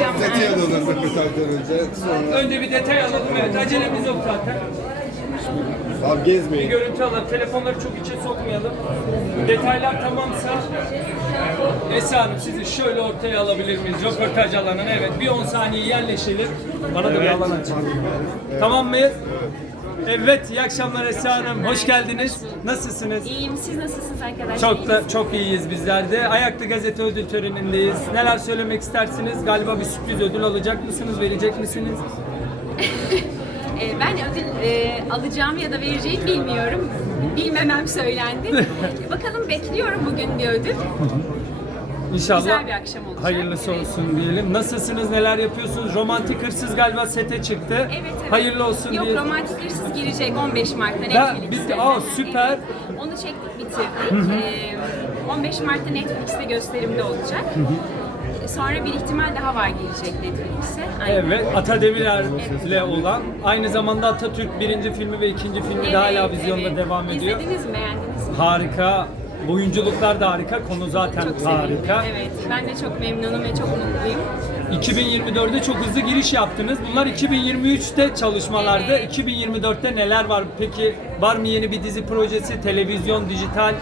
akşamlar. Detay alalım röportajdan önce. Sonra Önce bir detay alalım. Evet acelemiz yok zaten. abi Bir gezmeyin. görüntü alalım. Telefonları çok içe sokmayalım. Detaylar tamamsa Esra Hanım sizi şöyle ortaya alabilir miyiz? Röportaj alanına evet. Bir 10 saniye yerleşelim. Bana da bir alan açın. Tamam mıyız? Evet, iyi akşamlar Esra Hanım. Hoş geldiniz. Nasılsınız? İyiyim. Siz nasılsınız arkadaşlar? Çok da çok iyiyiz bizler de. Ayaklı Gazete Ödül Töreni'ndeyiz. Neler söylemek istersiniz? Galiba bir sürpriz ödül alacak mısınız? Verecek misiniz? Ee, ben ödül e, alacağım ya da vereceğim bilmiyorum. Bilmemem söylendi. Bakalım bekliyorum bugün bir ödül. İnşallah. Güzel bir akşam olacak. Hayırlısı Evet. olsun diyelim. Nasılsınız? Neler yapıyorsunuz? Romantik Hırsız galiba sete çıktı. Evet, evet. Hayırlı olsun Yok diye. romantik hırsız girecek 15 Mart'ta Netflix'te. bitti. Aa, süper. Evet, onu çektik bitirdik. Ee, 15 Mart'ta Netflix'te gösterimde olacak. Ee, Sonra bir ihtimal daha var gelecek Netflix'e. Aynen. Evet, Ata Demirer'le olan aynı zamanda Atatürk birinci filmi ve ikinci filmi de hala Evet, vizyonda evet. devam ediyor. İzlediniz mi, beğendiniz mi? Harika. Oyunculuklar da harika. Konu zaten Çok sevindim. harika. Evet, ben de çok memnunum ve çok mutluyum. 2024'de çok hızlı giriş yaptınız. Bunlar 2023'te çalışmalardı. Evet. 2024'te neler var? Peki var mı yeni bir dizi projesi, televizyon, dijital?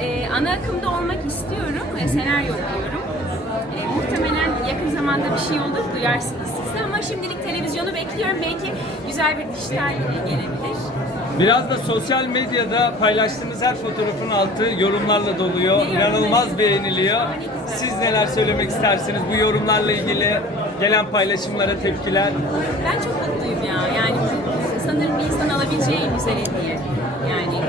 Ee, ana akımda olmak istiyorum ve senaryo okuyorum. Ee, muhtemelen yakın zamanda bir şey olur, duyarsınız siz de ama şimdilik bekliyorum. Belki güzel bir dijital gelebilir. Biraz da sosyal medyada paylaştığınız her fotoğrafın altı yorumlarla doluyor. İnanılmaz beğeniliyor. Siz neler söylemek istersiniz bu yorumlarla ilgili gelen paylaşımlara tepkiler? Ben çok mutluyum ya. Yani sanırım bir insan alabileceği en güzel hediye. Yani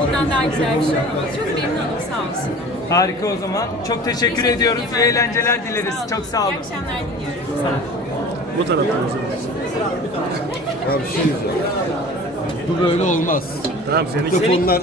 bundan daha güzel bir şey olamaz. Çok memnunum sağ olsun. Harika o zaman. Çok teşekkür, ediyoruz. İyi eğlenceler dileriz. Sağ olun. Çok sağ olun. İyi akşamlar diliyorum. Bu taraftan o. Ya bir şey diyeceğim. Bu böyle olmaz. Tamam senin Mikrofonlar